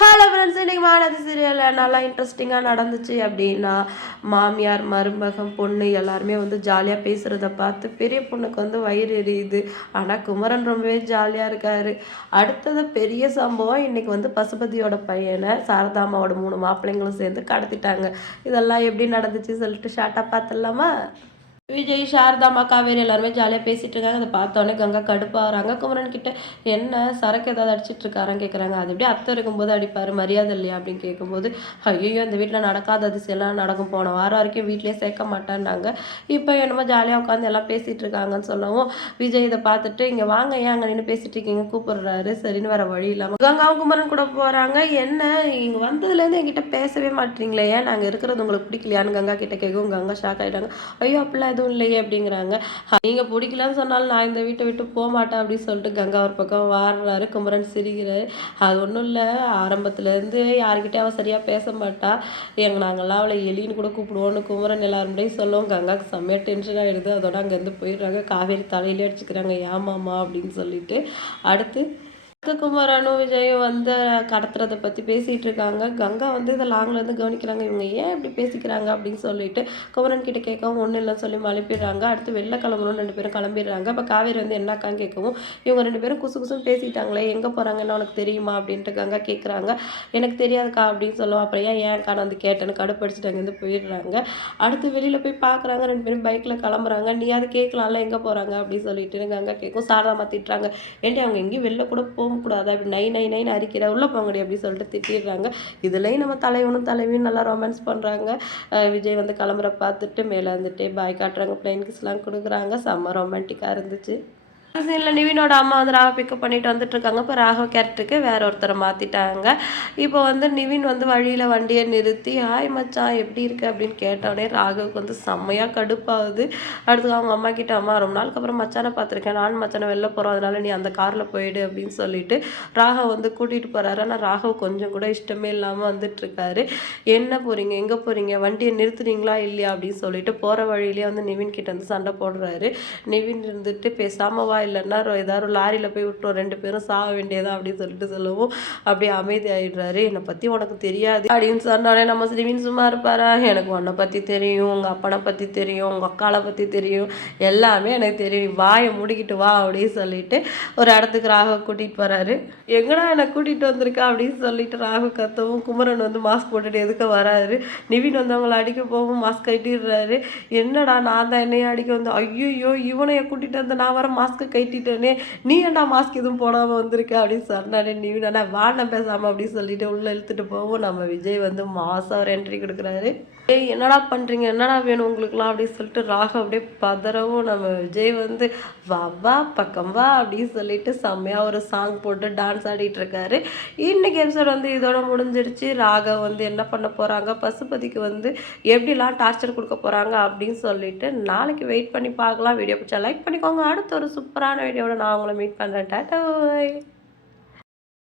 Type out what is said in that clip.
Hello friends இன்றைக்கி மாநதி சீரியலில் நல்லா இன்ட்ரெஸ்டிங்காக நடந்துச்சு அப்படின்னா மாமியார் மருமகம் பொண்ணு எல்லாருமே வந்து ஜாலியாக பேசுகிறத பார்த்து பெரிய பொண்ணுக்கு வந்து வயிறு எரியுது. ஆனால் குமரன் ரொம்பவே ஜாலியாக இருக்கார். அடுத்தது பெரிய சம்பவம் இன்றைக்கி வந்து பசுபதியோட பையனை சாரதாமாவோட மூணு மாப்பிள்ளைங்களும் சேர்ந்து கடத்திட்டாங்க. இதெல்லாம் எப்படி நடந்துச்சு சொல்லிட்டு ஷார்ட்டாக பார்த்துடலாமா? விஜய் சாரதாம்மா காவேரி எல்லாருமே ஜாலியாக பேசிகிட்டு இருக்காங்க. அதை பார்த்தோன்னே கங்கா கடுப்பாகிறாங்க குமரன் கிட்ட என்ன? சரக்கு ஏதாவது அடிச்சிட்டு இருக்காரான்னு கேட்குறாங்க அது எப்படி அத்தை இருக்கும்போது அடிப்பார்? மரியாதை இல்லையா? அப்படின்னு கேட்கும்போது ஐயோ இந்த வீட்டில் நடக்காத அதிசயம்லாம் நடக்கும். போன வாரம் வரைக்கும் வீட்லேயே சேர்க்க மாட்டேன்னாங்க. இப்போ என்னமோ ஜாலியாக உட்காந்து எல்லாம் பேசிகிட்டு இருக்காங்கன்னு சொல்லவும் விஜய் இதை பார்த்துட்டு இங்கே வாங்க ஏன் அங்கே நின்று பேசிட்டு இருக்கீங்க? கூப்பிடுறாரு. சரின்னு வேற வழி இல்லாமல் கங்காவும் குமரன் கூட போகிறாங்க என்ன? இங்கே வந்ததுலேருந்து என்கிட்ட பேசவே மாட்டீங்களே? ஏன்? நாங்கள் இருக்கிறது உங்களுக்கு பிடிக்கலையான்னு கங்கா கிட்ட கேட்கவும் கங்கா ஷாக் ஆகிட்டாங்க ஐயோ அப்படிலாம் எதுவும் இல்லையே அப்படிங்கிறாங்க. நீங்கள் பிடிக்கலன்னு சொன்னாலும் நான் இந்த வீட்டை விட்டு போக மாட்டேன் அப்படின்னு சொல்லிட்டு கங்கா ஒரு பக்கம் வாடுறாரு குமரன் சிரிக்கிறாரு. அது ஒன்றும் இல்லை ஆரம்பத்துலேருந்து யாருக்கிட்டே அவள் சரியாக பேச மாட்டா. எங்கள் நாங்கள்லாம் அவளை எலின்னு கூட கூப்பிடுவோன்னு குமரன் எல்லாருமே சொல்லுவோம். கங்காவுக்கு செம்மையாக டென்ஷன் ஆகிடுது அதோட அங்கேருந்து போயிடுறாங்க. காவேரி தலையிலே அடிச்சுக்கிறாங்க. ஏமாமா அப்படின்னு சொல்லிட்டு அடுத்து குமரனும் விஜயும் வந்து கடத்துறதை பற்றி பேசிகிட்டு இருக்காங்க. கங்கா வந்து இதை லாங்லேருந்து கவனிக்கிறாங்க. இவங்க ஏன் இப்படி பேசிக்கிறாங்க அப்படின்னு சொல்லிட்டு குமரன் கிட்ட கேட்கவும் ஒன்றும் இல்லைன்னு சொல்லி மழுப்பிடுறாங்க அடுத்து வெளில கிளம்பணும்னு ரெண்டு பேரும் கிளம்பிடுறாங்க. அப்போ காவேரி வந்து என்னக்கான்னு கேட்கவும் இவங்க ரெண்டு பேரும் குசு குசுன்னு பேசிட்டாங்களே எங்கே போகிறாங்கன்னு உனக்கு தெரியுமா? அப்படின்ட்டு கங்கா கேட்குறாங்க எனக்கு தெரியாதுக்கா அப்படின்னு சொல்லுவோம். அப்புறம் ஏன் ஏன்க்கா நான் வந்து கேட்டேன்னு கடுப்படிச்சுட்டு அங்கேருந்து போயிடுறாங்க. அடுத்து வெளியில் போய் பார்க்குறாங்க ரெண்டு பேரும் பைக்கில் கிளம்புறாங்க. நீ அதை கேட்கலாம்ல எங்கே போகிறாங்க அப்படின்னு சொல்லிட்டு கங்கா கேட்கும் சாரதா மாற்றிட்டுறாங்க ஏன்டி அவங்க எங்கேயும் வெளில கூட போகக்கூடாது. அப்படி நை நை நைன் அரிக்கிற உள்ள போங்கடி அப்படின்னு சொல்லிட்டு திட்டிடுறாங்க. இதுலேயும் நம்ம தலைவனும் தலைவியும் நல்லா ரொமான்ஸ் பண்ணுறாங்க விஜய் வந்து கிளம்புற பார்த்துட்டு மேலே வந்துட்டு பாய் காட்டுறாங்க. பிளைன் கிஸ்லாம் கொடுக்குறாங்க. செம்ம ரொமான்டிக்காக இருந்துச்சு. இல்லை நிவினோட அம்மா வந்து ராக பிக்கப் பண்ணிட்டு வந்துட்டு இருக்காங்க இப்போ ராகவ கேரக்டருக்கு வேற ஒருத்தரை மாற்றிட்டாங்க இப்போ வந்து நிவின் வந்து வழியில் வண்டியை நிறுத்தி ஹாய் மச்சான் எப்படி இருக்கு? அப்படின்னு கேட்டோடனே ராகவுக்கு வந்து செம்மையாக கடுப்பாகுது. அடுத்து அவங்க அம்மா கிட்ட அம்மா ரொம்ப நாளுக்கு அப்புறம் மச்சானை பார்த்துருக்கேன். நான் மச்சானை வெளில போகிறோம் அதனால நீ அந்த காரில் போயிடு அப்படின்னு சொல்லிட்டு ராகவ் வந்து கூட்டிகிட்டு போகிறாரு ஆனால் ராகவ் கொஞ்சம் கூட இஷ்டமே இல்லாமல் வந்துட்டு இருக்காரு என்ன போகிறீங்க எங்கே போகிறீங்க வண்டியை நிறுத்துறீங்களா இல்லையா? அப்படின்னு சொல்லிட்டு போகிற வழியிலேயே வந்து நிவின் கிட்ட வந்து சண்டை போடுறாரு. நிவின் இருந்துட்டு பேசாமல் வா இல்லைன்னா ஏதாவது ஒரு லாரியில் போய் விட்டுரும். ரெண்டு பேரும் சாக வேண்டியதா அப்படின்னு சொல்லிட்டு சொல்லவும். அப்படியே அமைதி என்னை பற்றி உனக்கு தெரியாது அப்படின்னு சொன்னாலே நம்ம ஸ்ரீவின் சும்மா இருப்பாரா? எனக்கு உன்னை பற்றி தெரியும் உங்கள் அப்பனை பற்றி தெரியும் உங்கள் அக்காளை பற்றி தெரியும். எல்லாமே எனக்கு தெரியும். வாயை முடிக்கிட்டு வா அப்படின்னு சொல்லிட்டு ஒரு இடத்துக்கு ராக கூட்டிகிட்டு போகிறாரு எங்கடா என்னை கூட்டிகிட்டு வந்திருக்கா அப்படின்னு சொல்லிட்டு ராகு கத்தவும் குமரன் வந்து மாஸ்க் போட்டுட்டு எதுக்க வராரு? நிவின் வந்து அவங்கள அடிக்க போகவும் மாஸ்க் கட்டிடுறாரு. என்னடா நான் தான் என்னைய அடிக்க வந்து ஐயோ இவனையை கூட்டிகிட்டு வந்து நான் வர மாஸ்க்கு கைட்டிட்டேனே நீ என்ன மாஸ்க் எதுவும் போடாமல் வந்திருக்க அப்படின்னு சொன்னானே நீ வேணா வாண்ண பேசாமல் அப்படின்னு சொல்லிட்டு உள்ளே இழுத்துட்டு போவோம். நம்ம விஜய் வந்து மாதம் ஒரு என்ட்ரி கொடுக்குறாரு. ஏய் என்னடா பண்ணுறீங்க என்னடா வேணும் உங்களுக்குலாம் அப்படின்னு சொல்லிட்டு ராக அப்படியே பதறவும் நம்ம விஜய் வந்து வா வா பக்கம் வா அப்படின்னு சொல்லிட்டு செம்மையாக ஒரு சாங் போட்டு டான்ஸ் ஆடிட்டு இருக்காரு. இன்னைக்கு எபிசோட் வந்து இதோட முடிஞ்சிருச்சு. ராக வந்து என்ன பண்ண போகிறாங்க பசுபதிக்கு வந்து எப்படிலாம் டார்ச்சர் கொடுக்க போகிறாங்க அப்படின்னு சொல்லிட்டு நாளைக்கு வெயிட் பண்ணி பார்க்கலாம். வீடியோ பிடிச்சா லைக் பண்ணிக்கோங்க. அடுத்த ஒரு சூப்பர் சூப்பரான வீடியோட நான் உங்களை மீட் பண்ணுறேன் டாட்டா